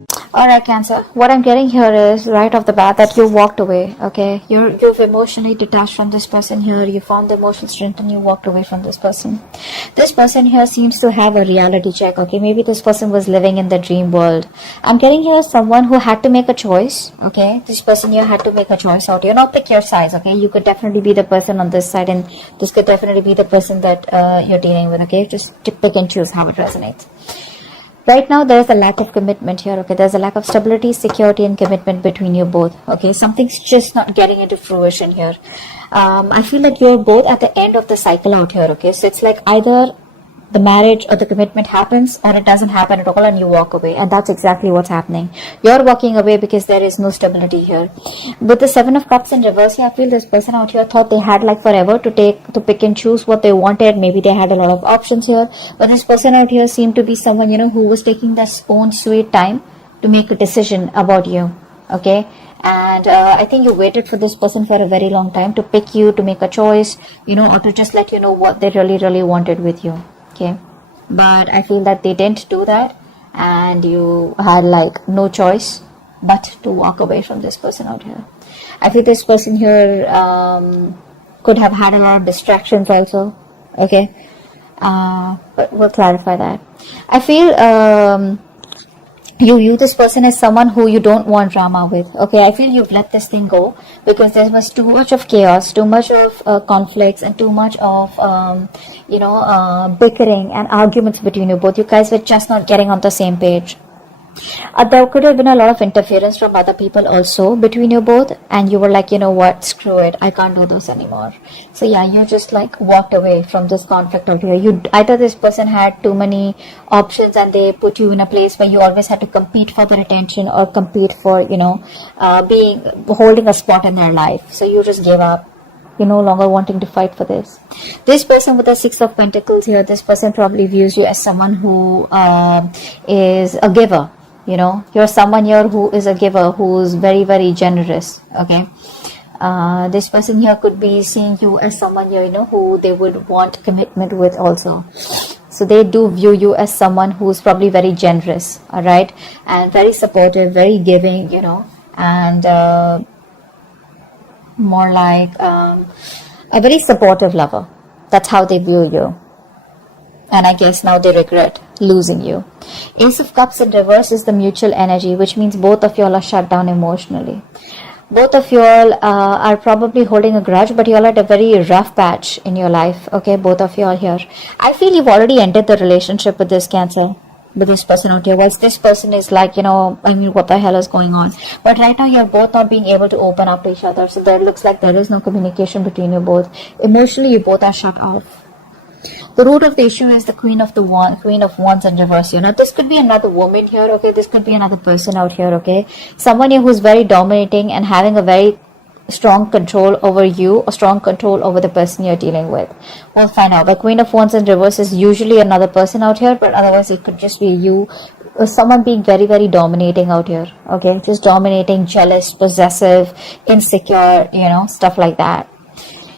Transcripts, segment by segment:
All right, Cancer. What I'm getting here is right off the bat that you walked away. Okay, you've emotionally detached from this person here. You found the emotional strength and you walked away from this person. This person here seems to have a reality check. Okay, maybe this person was living in the dream world. I'm getting here someone who had to make a choice. Okay, this person here had to make a choice out here. Now pick your sides. Okay, you could definitely be the person on this side, and this could definitely be the person that you're dealing with. Okay, just pick and choose how it resonates. Right now, there is a lack of commitment here, okay? There's a lack of stability, security, and commitment between you both, okay? Something's just not getting into fruition here. I feel that you're both at the end of the cycle out here, okay? So it's like either the marriage or the commitment happens or it doesn't happen at all and you walk away, and that's exactly what's happening. You're walking away because there is no stability here. With the Seven of Cups in reverse, I feel this person out here thought they had like forever to pick and choose what they wanted. Maybe they had a lot of options here, but this person out here seemed to be someone, who was taking their own sweet time to make a decision about you, okay? And I think you waited for this person for a very long time to pick you, to make a choice, or to just let you know what they really wanted with you. Okay, but I feel that they didn't do that, and you had like no choice but to walk away from this person out here. I feel this person here could have had a lot of distractions also. Okay, but we'll clarify that. I feel you view this person as someone who you don't want drama with. Okay, I feel you've let this thing go because there was too much of chaos, too much of conflicts, and too much of bickering and arguments between you both. You guys were just not getting on the same page. There could have been a lot of interference from other people also between you both, and you were like, you know what, screw it, I can't do this anymore. So yeah, you just like walked away from this conflict out here. Either this person had too many options and they put you in a place where you always had to compete for their attention or compete for holding a spot in their life. So you just gave up. You're no longer wanting to fight for this. This person with the Six of Pentacles here, this person probably views you as someone who is a giver. You're someone here who is a giver, who's very generous. Okay, this person here could be seeing you as someone here, who they would want commitment with also. So they do view you as someone who's probably very generous, all right, and very supportive, very giving, and more like a very supportive lover. That's how they view you. And I guess now they regret losing you. Ace of Cups in reverse is the mutual energy, which means both of y'all are shut down emotionally. Both of y'all are probably holding a grudge, but y'all are at a very rough patch in your life. Okay, both of y'all here. I feel you've already ended the relationship with this Cancer, with this person out here. Whilst this person is like, what the hell is going on? But right now you're both not being able to open up to each other. So there looks like there is no communication between you both. Emotionally, you both are shut off. The root of the issue is the Queen of Wands in reverse here. Now, this could be another woman here, okay? This could be another person out here, okay? Someone here who's very dominating and having a very strong control over you, or strong control over the person you're dealing with. We'll find out. The Queen of Wands in reverse is usually another person out here, but otherwise it could just be you, or someone being very dominating out here, okay? Just dominating, jealous, possessive, insecure, stuff like that.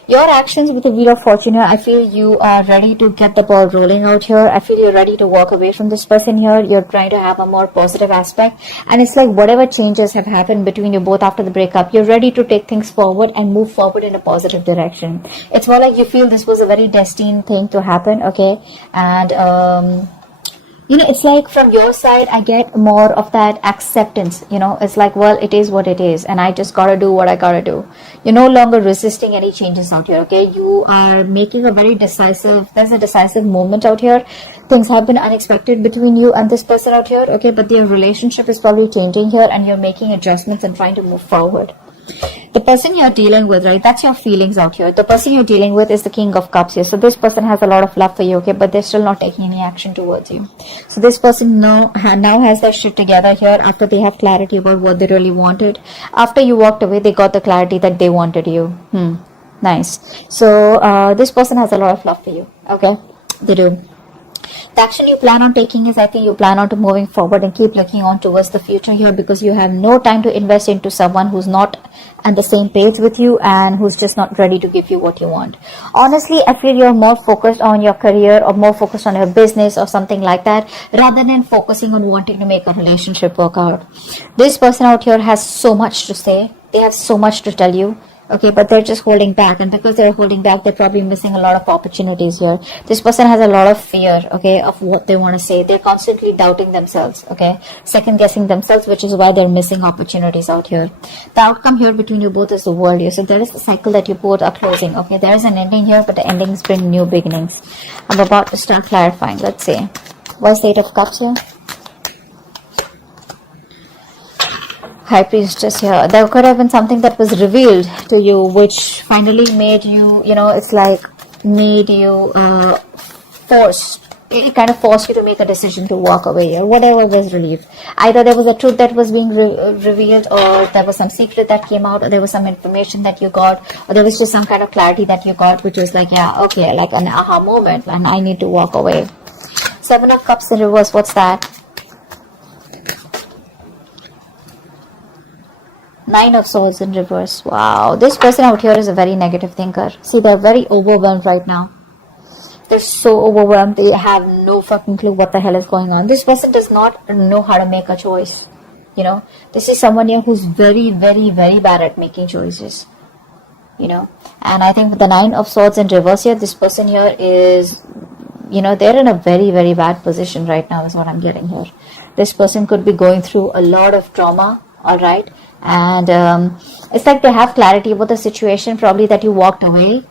Your actions with the Wheel of Fortune here, I feel you are ready to get the ball rolling out here. I feel you're ready to walk away from this person here. You're trying to have a more positive aspect. And it's like whatever changes have happened between you both after the breakup, you're ready to take things forward and move forward in a positive direction. It's more like you feel this was a very destined thing to happen, okay? And it's like from your side, I get more of that acceptance. It's like, well, it is what it is, and I just gotta do what I gotta do. You're no longer resisting any changes out here, okay? You are making there's a decisive moment out here. Things have been unexpected between you and this person out here, okay? But their relationship is probably changing here, and you're making adjustments and trying to move forward. The person you're dealing with, right, that's your feelings out here. The person you're dealing with is the King of Cups here. So this person has a lot of love for you, okay, but they're still not taking any action towards you. So this person now has their shit together here after they have clarity about what they really wanted. After you walked away, they got the clarity that they wanted you. Nice. So this person has a lot of love for you, okay? They do. The action you plan on taking is, I think you plan on to moving forward and keep looking on towards the future here, because you have no time to invest into someone who's not on the same page with you and who's just not ready to give you what you want. Honestly, I feel you're more focused on your career or more focused on your business or something like that, rather than focusing on wanting to make a relationship work out. This person out here has so much to say. They have so much to tell you. Okay, but they're just holding back, and because they're holding back, they're probably missing a lot of opportunities here. This person has a lot of fear, okay, of what they want to say. They're constantly doubting themselves, okay, second guessing themselves, which is why they're missing opportunities out here. The outcome here between you both is the world here. So there is a cycle that you both are closing, okay. There is an ending here, but the endings bring new beginnings. I'm about to start clarifying. Let's see. What's the Eight of Cups here? High Priestess here. There could have been something that was revealed to you, which finally made you, you know, it's like made you it kind of forced you to make a decision to walk away, or whatever was relieved. Either there was a truth that was being revealed, or there was some secret that came out, or there was some information that you got, or there was just some kind of clarity that you got, which was like, yeah, okay, like an aha moment, and I need to walk away. Seven of Cups in reverse. What's that? Nine of Swords in reverse. Wow, this person out here is a very negative thinker. See, they're very overwhelmed right now. They're so overwhelmed. They have no fucking clue what the hell is going on. This person does not know how to make a choice. You know, this is someone here who's very, very, very bad at making choices. You know, and I think with the Nine of Swords in reverse here, this person here is, you know, they're in a very, very bad position right now, is what I'm getting here. This person could be going through a lot of trauma, all right? And it's like they have clarity about the situation, probably that you walked away,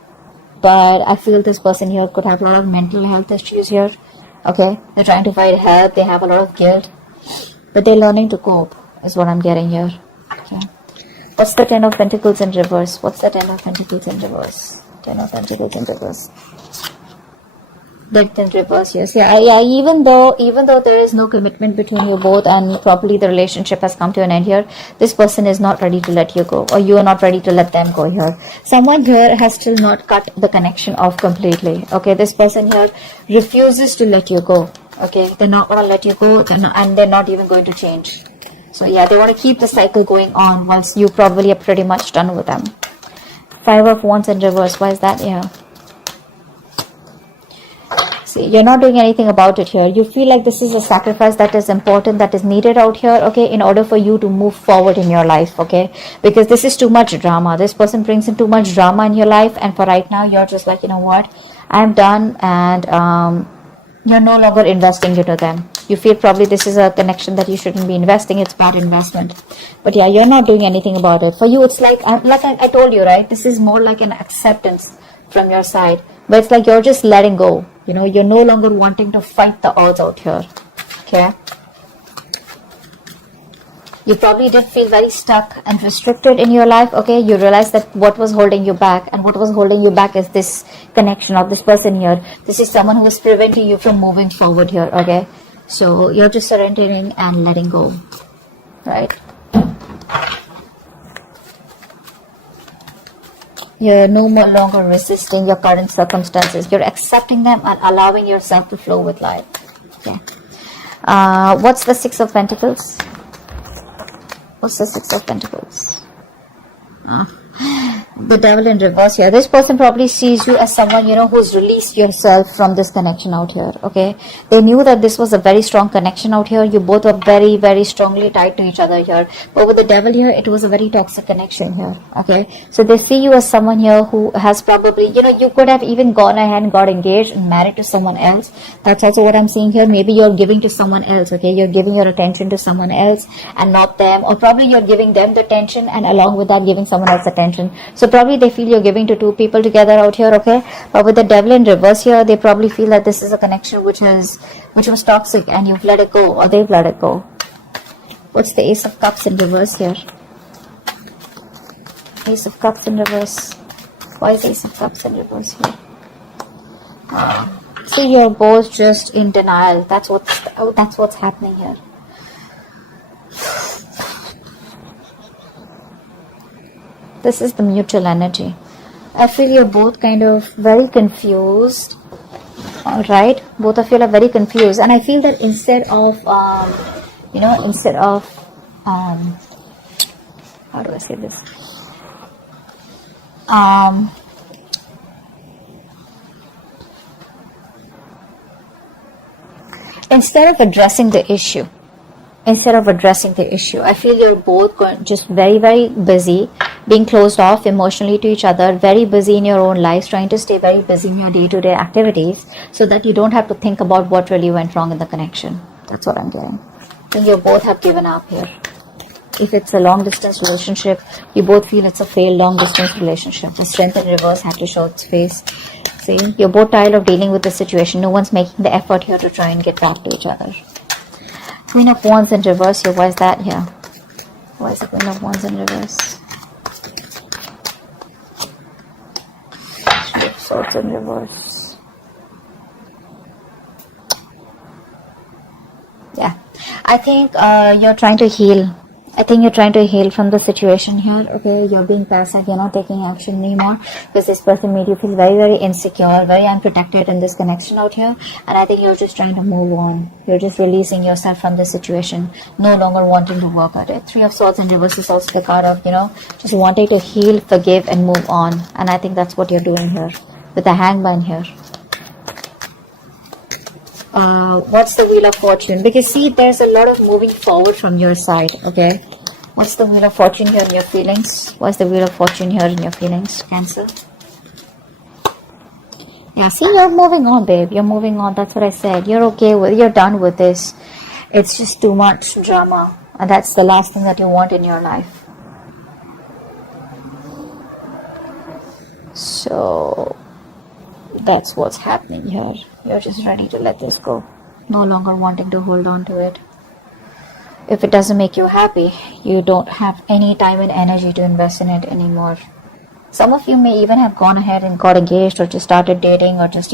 but I feel this person here could have a lot of mental health issues here. Okay, they're trying to find help, they have a lot of guilt, but they're learning to cope, is what I'm getting here. Okay, what's the Ten of Pentacles in reverse? What's the Ten of Pentacles in reverse? Ten of Pentacles in reverse. Death in reverse, yes. Yeah, even though there is no commitment between you both, and probably the relationship has come to an end here, this person is not ready to let you go, or you are not ready to let them go here. Someone here has still not cut the connection off completely. Okay, this person here refuses to let you go. Okay, they're not going to let you go, and they're not even going to change. So yeah, they want to keep the cycle going on once you probably are pretty much done with them. Five of Wands in reverse. Why is that? Yeah. You're not doing anything about it here. You feel like this is a sacrifice that is important, that is needed out here, okay, in order for you to move forward in your life, okay, because this is too much drama. This person brings in too much drama in your life, and for right now you're just like, you know what, I'm done, and you're no longer investing into them. You feel probably this is a connection that you shouldn't be investing. It's bad investment. But yeah, you're not doing anything about it. For you, it's like I told you, right, this is more like an acceptance from your side, but it's like you're just letting go. You know, you're no longer wanting to fight the odds out here. Okay, you probably did feel very stuck and restricted in your life. Okay, you realize that what was holding you back, and what was holding you back is this connection of this person here. This is someone who is preventing you from moving forward here. Okay, so you're just surrendering and letting go, right? You're no longer resisting your current circumstances. You're accepting them and allowing yourself to flow with life. Okay. What's the Six of Pentacles? What's the Six of Pentacles? The Devil in reverse here. This person probably sees you as someone, you know, who's released yourself from this connection out here. Okay, they knew that this was a very strong connection out here. You both were very, very strongly tied to each other here, but with the Devil here, it was a very toxic connection here. Okay, so they see you as someone here who has probably, you know, you could have even gone ahead and got engaged and married to someone else. That's also what I'm seeing here. Maybe you're giving to someone else. Okay, you're giving your attention to someone else and not them, or probably you're giving them the attention and along with that giving someone else attention. So probably they feel you're giving to two people together out here. Okay, but with the Devil in reverse here, they probably feel that this is a connection which was toxic, and you've let it go, or they've let it go. What's the Ace of Cups in reverse here? Ace of Cups in reverse. Why is Ace of Cups in reverse here? See, you're both just in denial. That's what's happening here. This is the mutual energy. I feel you're both kind of very confused All right, both of you are very confused, and I feel that instead of how do I say this? Instead of addressing the issue, I feel you're both just very, very busy, being closed off emotionally to each other, very busy in your own lives, trying to stay very busy in your day-to-day activities so that you don't have to think about what really went wrong in the connection. That's what I'm getting. I think you both have given up here. If it's a long-distance relationship, you both feel it's a failed long-distance relationship. The Strength in reverse had to show its face. See, you're both tired of dealing with the situation. No one's making the effort here to try and get back to each other. Queen of Wands in reverse here. Why is that here? Why is the Queen of Wands in reverse? Three of Swords in reverse. Yeah. I think you're trying to heal. I think you're trying to heal from the situation here. Okay, you're being passive, you're not taking action anymore because this person made you feel very, very insecure, very unprotected in this connection out here. And I think you're just trying to move on. You're just releasing yourself from the situation, no longer wanting to work at it. Three of Swords in reverse is also the card of, just wanting to heal, forgive, and move on. And I think that's what you're doing here with the Hangman here. What's the Wheel of Fortune? Because see, there's a lot of moving forward from your side. Okay, what's the Wheel of Fortune here in your feelings? What's the Wheel of Fortune here in your feelings, Cancer? Yeah, see, you're moving on, babe. You're moving on. That's what I said. You're okay with, you're done with this. It's just too much drama, and that's the last thing that you want in your life. So that's what's happening here. You're just ready to let this go, no longer wanting to hold on to it. If it doesn't make you happy, you don't have any time and energy to invest in it anymore. Some of you may even have gone ahead and got engaged or just started dating or just,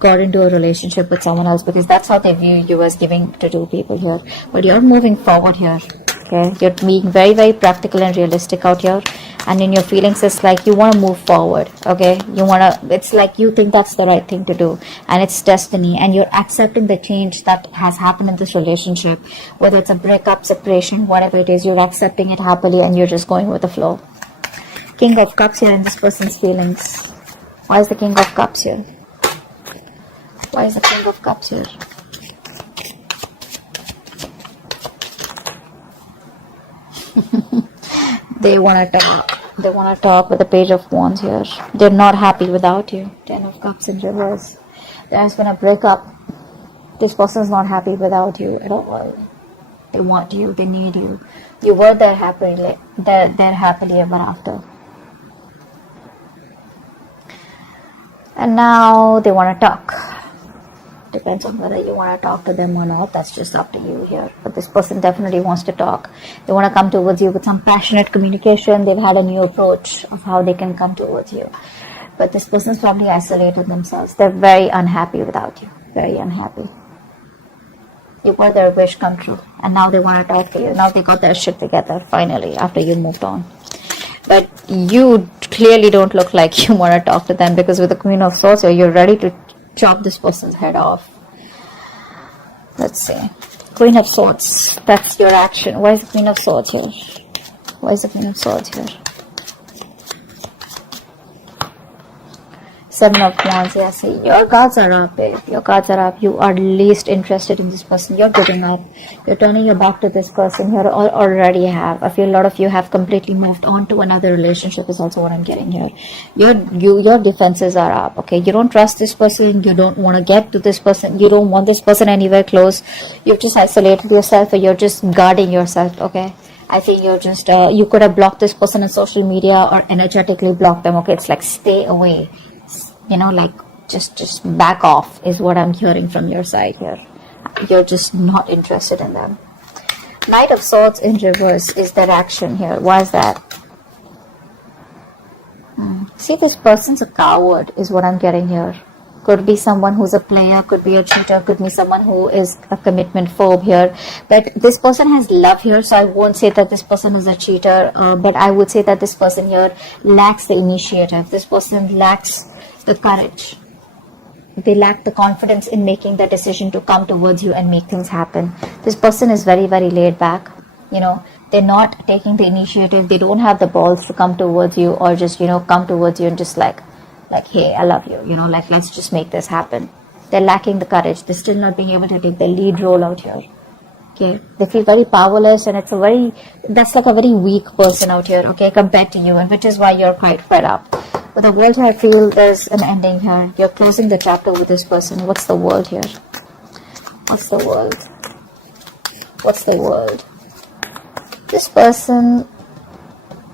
got into a relationship with someone else because that's how they view you as giving to two people here. But you're moving forward here. Okay, you're being very, very practical and realistic out here, and in your feelings it's like you want to move forward. Okay, it's like you think that's the right thing to do, and it's destiny, and you're accepting the change that has happened in this relationship, whether it's a breakup, separation, whatever it is. You're accepting it happily and you're just going with the flow. King of Cups here in this person's feelings. Why is the King of Cups here? Why is the King of Cups here? They want to talk. They want to talk with the Page of Wands here. They're not happy without you. 10 of Cups in reverse. They're just going to break up. This person's not happy without you at all. They want you. They need you. You were there happily ever after. And now they want to talk. Depends on whether you want to talk to them or not. That's just up to you here. But this person definitely wants to talk. They want to come towards you with some passionate communication. They've had a new approach of how they can come towards you. But this person's probably isolated themselves. They're very unhappy without you. Very unhappy. You were their wish come true. And now they want to talk to you. Now they got their shit together finally after you moved on. But you clearly don't look like you want to talk to them, because with the Queen of Swords here, you're ready to chop this person's head off. Let's see. Queen of Swords. That's your action. Why is the Queen of Swords here? Why is the Queen of Swords here? Seven of Wands. Yeah, see, your cards are up, babe. Your cards are up. You are least interested in this person. You're giving up. You're turning your back to this person here, or already have. I feel a lot of you have completely moved on to another relationship is also what I'm getting here. Your defenses are up, okay? You don't trust this person. You don't want to get to this person. You don't want this person anywhere close. You've just isolated yourself, or you're just guarding yourself, okay? I think you're just, you could have blocked this person on social media or energetically blocked them, okay? It's like stay away. Like just back off is what I'm hearing from your side here. You're just not interested in them. Knight of Swords in reverse is their action here. Why is that? See, this person's a coward is what I'm getting here. Could be someone who's a player, could be a cheater, could be someone who is a commitment phobe here. But this person has love here, so I won't say that this person is a cheater, but I would say that this person here lacks the initiative. This person lacks the courage. they lack the confidence in making the decision to come towards you and make things happen. This person is very, very laid back. They're not taking the initiative. They don't have the balls to come towards you, or just, come towards you and just like, hey, I love you, like, let's just make this happen. They're lacking the courage. They're still not being able to take the lead role out here. Okay, they feel very powerless, and that's like a very weak person out here, okay, compared to you, and which is why you're quite fed up. With the world here, I feel there's an ending here. You're closing the chapter with this person. What's the world here? What's the world? What's the world? This person,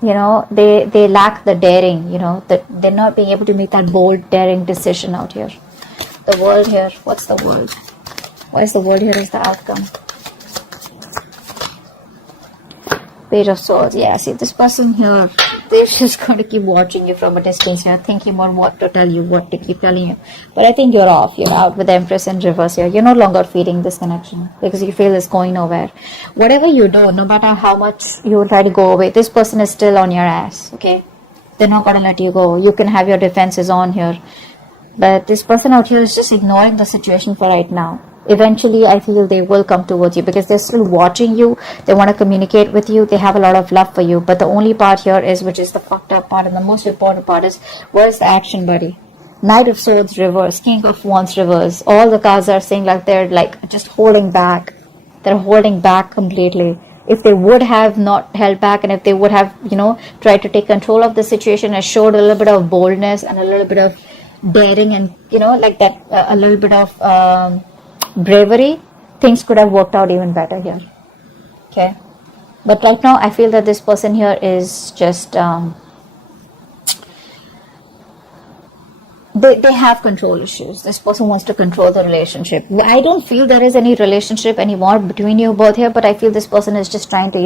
they lack the daring, that they're not being able to make that bold, daring decision out here. The world here, what's the world? Why is the world here as the outcome? Page of Swords. Yeah, see, this person here, they're just going to keep watching you from a distance here, thinking about what to tell you, what to keep telling you. But I think you're off. You're out with the Empress in reverse here. You're no longer feeding this connection because you feel it's going nowhere. Whatever you do, no matter how much you try to go away, this person is still on your ass, okay? They're not going to let you go. You can have your defenses on here. But this person out here is just ignoring the situation for right now. Eventually, I feel they will come towards you because they're still watching you. They want to communicate with you. They have a lot of love for you. But the only part here is, which is the fucked up part and the most important part, is, where's the action, buddy? Knight of Swords reverse, King of Wands reverse. All the cards are saying like they're like just holding back. They're holding back completely. If they would have not held back, and if they would have, tried to take control of the situation and showed a little bit of boldness and a little bit of daring and, like that, a little bit of bravery, things could have worked out even better here. Okay, but right now I feel that this person here is just they have control issues. This person wants to control the relationship. I don't feel there is any relationship anymore between you both here, but I feel this person is just trying to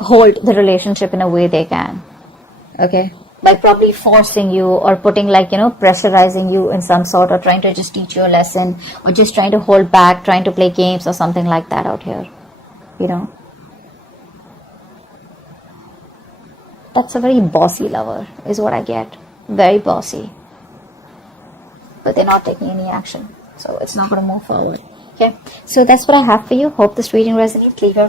hold the relationship in a way they can. Okay, by probably forcing you, or putting pressurizing you in some sort, or trying to just teach you a lesson, or just trying to hold back, trying to play games or something like that out here. That's a very bossy lover is what I get. Very bossy, but they're not taking any action, so it's not going to move forward. Okay, so that's what I have for you. Hope this reading resonates. Leave your